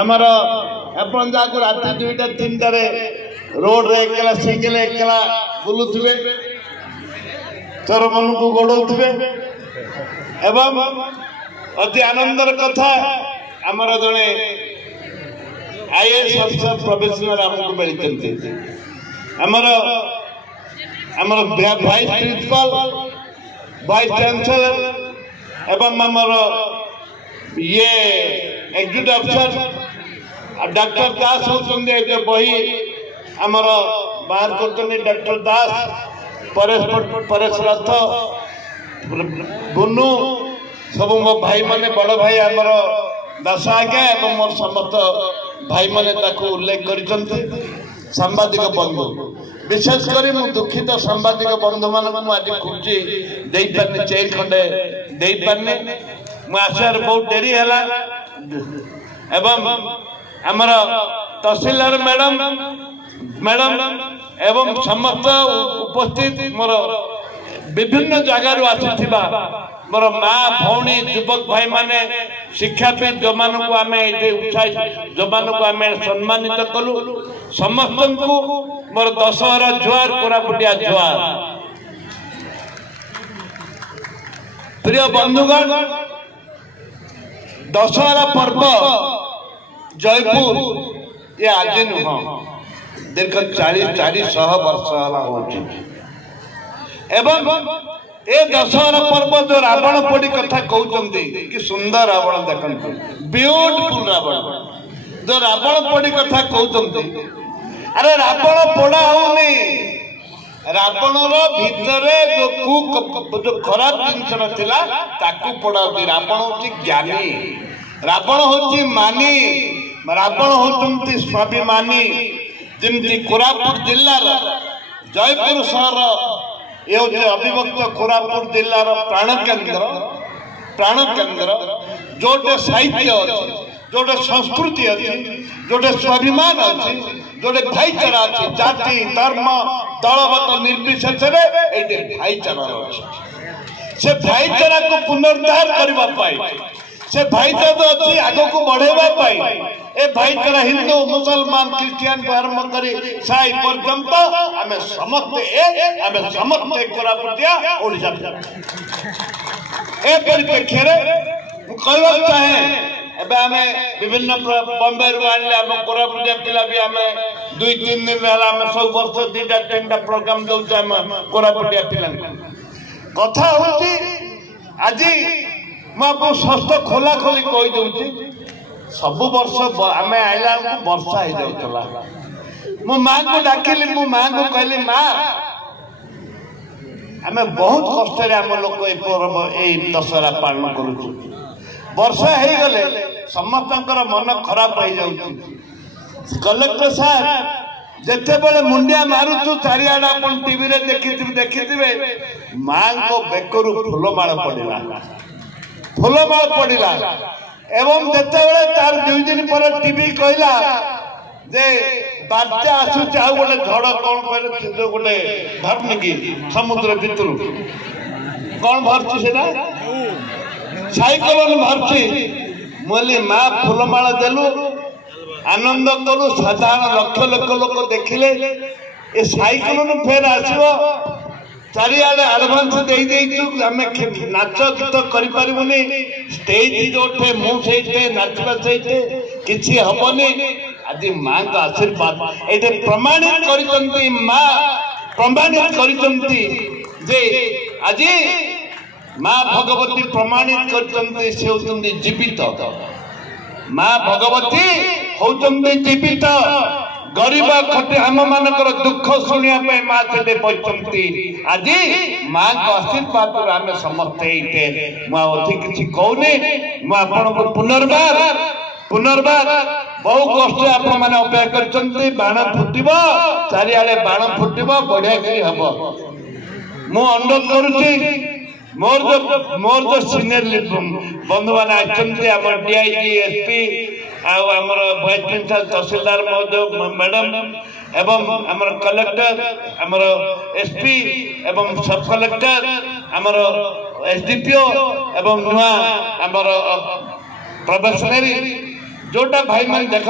आमर आपण जाको राति 2टा 3टार रोड रे एकला साइकिल एकला बुलुथिबे चोर मन को गोड़ौथिबे एवं अति आनंदर कथा आमर जड़े आईएएस अफिसर प्रोफेशनल आमको मिलते आमर आमर वाइस प्रिंसिपल वाइस चांसलर एवं आमर ये एग्जीक्यूटिव अफिसर डॉक्टर दास होते बही आमर बाहर कर डॉक्टर दास परेश रथ बुनु सब मो भाई माने बड़ भाई आमर दास आज्ञा एवं मोर समस्त भाई माने ताको उल्लेख कर सांबादिक बंधु विशेषकर मु दुखित सांबादिक बंधु मान आज खुर्ची दे पारे चेयर खंडे दे पारे मु आसार बहुत डेरी है एवं आमर तहसीलदार मैडम एवं समस्त उपस्थित मोर विभिन्न जगार आसीथिबा मोर माँ भौणी युवक भाई माने शिक्षाविद जो मान को आम ये उत्साहित जो मान को आम सम्मानित कलु समस्त को मोर दशहरा जुआर कोरापुटिया जुआर। प्रिय बंधुगण दशहरा पर्व जयपुर ये आज नुह दीर्घ 400 वर्ष एवं ए दशहरा पर्व जो रावण पोड़ी कथा कहते कि सुंदर रावण देखते ब्यूटीफुल रावण जो रावण पोड़ी कथा कहते अरे रावण पोड़ा होनी रावण भितर जो खराब जिनस नाला ताकू पोड़ा रावण हूँ ज्ञानी रावण हूँ मानी रावण होती स्वाभिमानी जमी कोरापुट जिलार जयपुर सहर ये अविभक्त कोरापुट जिलार प्राण केन्द्र जोटे साहित्य अच्छी जोटे संस्कृति अच्छी जोटे स्वाभिमान अच्छी जोटे भाईचारा अच्छी जाति धर्म दलगत निर्विशेष भाईचारा अच्छी से भाईचारा को पुनरुद्धार करने से भाईचारा अच्छी आग को बढ़ेवा ए भाईचारा हिंदू मुसलमान क्रिश्चियन आरंभ कर साई पर्यंत आम समस्ते कोरापुटिया ओडिशा ए परिप्रेक्षी कहवा चाहे एबे आमे विभिन्न बॉम्बे रु आनले आम कोरापुटिया पिला भी आमे 2-3 दिन रहला आमे सब वर्ष 2टा 3टा प्रोग्राम दउछ आम कोरापुटिया पिला कथा होची आज मैं आपको सस्त खोला खोली कही दूसरी सब वर्ष आम आईला वर्षा हो जाऊला मो माँ को डाकिली मो माँ को कहली माँ आम बहुत कष्ट आम लोग ये दशहरा पालन करुचु वर्षा हो गले समस्त मन खराब हो जाऊँ कलेक्टर साहब जिते बड़े मुंडिया मारुचु चारिआडे आप टीवी देखिथे माँ को बेकरू फूलमाल पड़ा फूलमाल पड़ा एवं जिते तार 2 दिन पर टीवी कहला जे बात्या आसुच आ गोटे झड़ कौन कहले गोटे धरनी कि समुद्र भितर कौन भरची से साइक्लोन भरची मुझे माँ फूलमाला देलु आनंद कलु साधारण लक्ष लोक देखिले ए साइक्लोन फेर आसो चारिआडे आडभांस आम नाच गीत करें स्टेज जोटे मुझे नाचवा सही किसी हेनी आज माँ का आशीर्वाद ये प्रमाणित कर माँ प्रमाणित कर आज माँ भगवती प्रमाणित कर जीवित माँ भगवती होती जीवित गरीब खटे आम मानकर दुख शुणा माँ से बचती आज माँ का आशीर्वाद आम समस्ते मुझे किसी कहूनी मुझे पुनर्बार बहु कष्ट आपण मैंने अपेक्षा कर बाण फुटब चारिआडे बाण फुटब बढ़िया हम मु अनुरोध करुच्ची मोर जो सीनियर बंधु मैंने आम डीआईजी एसपी आमर वाइस प्रिंसिपल तहसीलदार महोदय मैडम एवं आमर कलेक्टर आमर एसपी एवं सब कलेक्टर आमर एसडीपीओ एवं नुआ आमर प्रोबेशनरी जोटा भाई मान देख